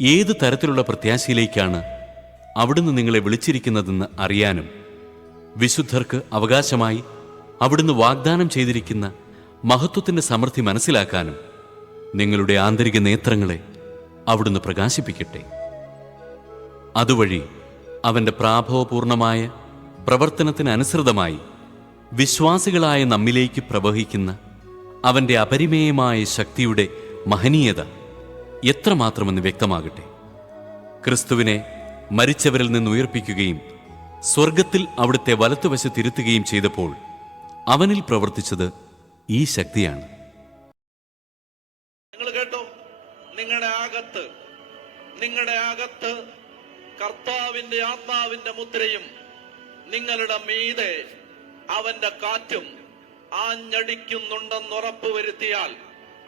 ഏത് തരത്തിലുള്ള പ്രത്യാശയിലേക്കാണ് അവിടുന്ന് നിങ്ങളെ വിളിച്ചിരിക്കുന്നതെന്ന് അറിയാനും വിശുദ്ധർക്ക് അവകാശമായി അവിടുന്ന് വാഗ്ദാനം ചെയ്തിരിക്കുന്ന മഹത്വത്തിന്റെ സമൃദ്ധി മനസ്സിലാക്കാനും നിങ്ങളുടെ ആന്തരിക നേത്രങ്ങളെ അവിടുന്ന് പ്രകാശിപ്പിക്കട്ടെ. അതുവഴി അവന്റെ പ്രാഭവപൂർണമായ പ്രവർത്തനത്തിനനുസൃതമായി വിശ്വാസികളായ നമ്മിലേക്ക് പ്രവഹിക്കുന്ന അവന്റെ അപരിമേയമായ ശക്തിയുടെ മഹനീയത എത്രമാത്രമെന്ന് വ്യക്തമാകട്ടെ. ക്രിസ്തുവിനെ മരിച്ചവരിൽ നിന്ന് ഉയർപ്പിക്കുകയും സ്വർഗത്തിൽ അവിടുത്തെ വലത്തുവശത്തിരുത്തുകയും ചെയ്തപ്പോൾ അവനിൽ പ്രവർത്തിച്ചത് ഈ ശക്തിയാണ്. നിങ്ങൾ കേട്ടോ നിങ്ങളുടെ അകത്ത് നിങ്ങളുടെ അകത്ത് കർത്താവിന്റെ ആത്മാവിന്റെ മുദ്രയും നിങ്ങളുടെ മീതെ അവന്റെ കാറ്റും ആഞ്ഞടിക്കുന്നുണ്ടെന്ന് ഉറപ്പുവരുത്തിയാൽ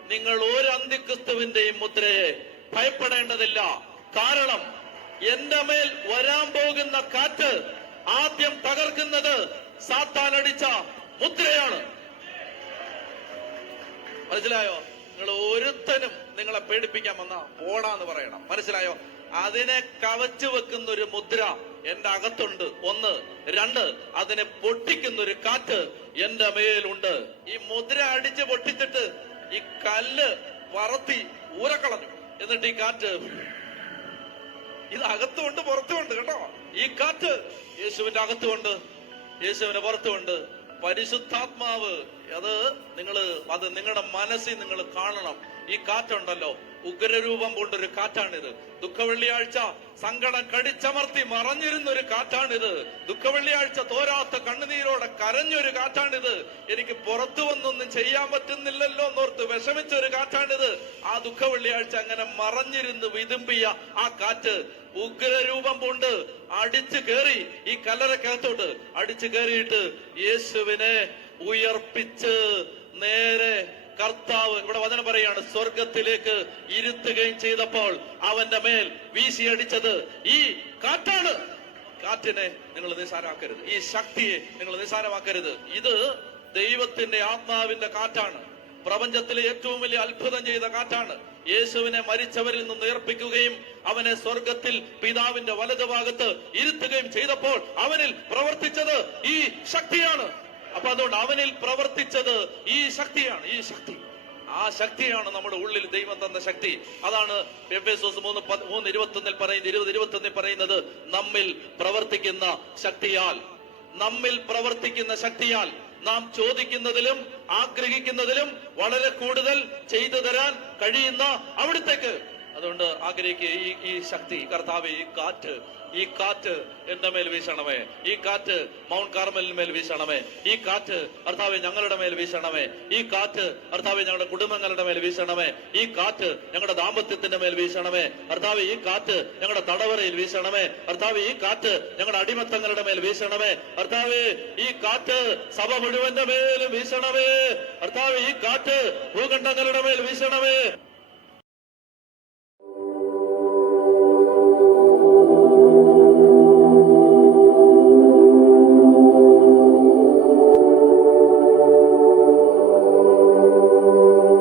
നിങ്ങൾ ഒരു അന്തിക്രിസ്തുവിന്റെയും മുദ്രയെ ഭയപ്പെടേണ്ടതില്ല. കാരണം എന്റെ മേൽ വരാൻ പോകുന്ന കാറ്റ് ആദ്യം തകർക്കുന്നത് സാത്താൻ അടിച്ച മുദ്രയാണ്. മനസ്സിലായോ? നിങ്ങൾ ഒരുത്തനും നിങ്ങളെ പേടിപ്പിക്കാൻ വന്ന പോടാന്ന് പറയണം. മനസ്സിലായോ? അതിനെ കവച്ചു വെക്കുന്ന ഒരു മുദ്ര എന്റെ അകത്തുണ്ട്. ഒന്ന്. രണ്ട്. അതിനെ പൊട്ടിക്കുന്ന ഒരു കാറ്റ് എന്റെ മേലുണ്ട്. ഈ മുദ്ര അടിച്ച് പൊട്ടിച്ചിട്ട് ഈ കല്ല് പറത്തി ഊരക്കളഞ്ഞു. എന്നിട്ട് ഈ കാറ്റ് ഇത് അകത്തുമുണ്ട് പുറത്തുമുണ്ട് കേട്ടോ. ഈ കാറ്റ് യേശുവിന്റെ അകത്തുമുണ്ട് യേശുവിന്റെ പുറത്തുമുണ്ട് പരിശുദ്ധാത്മാവ് അത് നിങ്ങൾ അത് നിങ്ങളുടെ മനസ്സിൽ നിങ്ങൾ കാണണം. ഈ കാറ്റുണ്ടല്ലോ. ഉഗ്രരൂപം കൊണ്ടൊരു കാറ്റാണിത്. ദുഃഖവെള്ളിയാഴ്ച സങ്കടം കടിച്ചമർത്തി മറഞ്ഞിരുന്ന ഒരു കാറ്റാണിത്. ദുഃഖവെള്ളിയാഴ്ച തോരാത്ത കണ്ണുനീരോടെ കരഞ്ഞൊരു കാറ്റാണിത്. എനിക്ക് പുറത്തു വന്നൊന്നും ചെയ്യാൻ പറ്റുന്നില്ലല്ലോ എന്നോർത്ത് വിഷമിച്ച ഒരു കാറ്റാണിത്. ആ ദുഃഖവെള്ളിയാഴ്ച അങ്ങനെ മറഞ്ഞിരുന്ന് വിതുമ്പിയ ആ കാറ്റ് ഉഗ്രരൂപം കൊണ്ട് അടിച്ചു കയറി ഈ കല്ലറക്കകത്തോട്ട് അടിച്ചു കയറിയിട്ട് യേശുവിനെ ഉയർപ്പിച്ച് നേരെ കർത്താവ് ഇവിടെ വചനം പറയാണ് സ്വർഗത്തിലേക്ക് ഇരുത്തുകയും ചെയ്തപ്പോൾ അവന്റെ മേൽ വീശിയടിച്ചത് ഈ കാറ്റാണ്. കാറ്റിനെ നിങ്ങൾ നിസാരമാക്കരുത് ഈ ശക്തിയെ നിങ്ങൾ നിസാരമാക്കരുത് ഇത് ദൈവത്തിന്റെ ആത്മാവിന്റെ കാറ്റാണ്. പ്രപഞ്ചത്തിലെ ഏറ്റവും വലിയ അത്ഭുതം ചെയ്ത കാറ്റാണ്. യേശുവിനെ മരിച്ചവരിൽ നിന്ന് ഉയർപ്പിക്കുകയും അവനെ സ്വർഗത്തിൽ പിതാവിന്റെ വലതുഭാഗത്ത് ഇരുത്തുകയും ചെയ്തപ്പോൾ അവനിൽ പ്രവർത്തിച്ചത് ഈ ശക്തിയാണ്. അപ്പൊ അതുകൊണ്ട് അവനിൽ പ്രവർത്തിച്ചത് ഈ ശക്തിയാണ് ഈ ശക്തി. ആ ശക്തിയാണ് നമ്മുടെ ഉള്ളിൽ ദൈവം തന്ന ശക്തി. അതാണ് എഫേസോസ് മൂന്ന് മൂന്ന് ഇരുപത്തൊന്നിൽ പറയുന്നത് ഇരുപത് ഇരുപത്തൊന്നിൽ പറയുന്നത് നമ്മിൽ പ്രവർത്തിക്കുന്ന ശക്തിയാൽ. നമ്മിൽ പ്രവർത്തിക്കുന്ന ശക്തിയാൽ നാം ചോദിക്കുന്നതിലും ആഗ്രഹിക്കുന്നതിലും വളരെ കൂടുതൽ ചെയ്തു തരാൻ കഴിയുന്ന അവിടത്തേക്ക്. അതുകൊണ്ട് ആഗ്രഹിക്കുക ഈ ഈ ശക്തി കർത്താവ് ഈ കാറ്റ് ഈ കാറ്റ് എന്റെ മേൽ വീശണമേ. ഈ കാറ്റ് മൗണ്ട് കാർമലിന് മേൽ വീശണമേ. ഈ കാറ്റ് കർത്താവ് ഞങ്ങളുടെ മേൽ വീശണമേ. ഈ കാറ്റ് കർത്താവ് ഞങ്ങളുടെ കുടുംബങ്ങളുടെ മേൽ വീശണമേ. ഈ കാറ്റ് ഞങ്ങളുടെ ദാമ്പത്യത്തിന്റെ മേൽ വീശണമേ. കർത്താവ് ഈ കാറ്റ് ഞങ്ങളുടെ തടവറയിൽ വീശണമേ. കർത്താവ് ഈ കാറ്റ് ഞങ്ങളുടെ അടിമത്തങ്ങളുടെ മേൽ വീശണമേ. കർത്താവ് ഈ കാറ്റ് സഭ മുഴുവന്റെ മേലും വീശണമേ. കർത്താവ് ഈ കാറ്റ് ഭൂഖണ്ഡങ്ങളുടെ മേൽ വീശണമേ.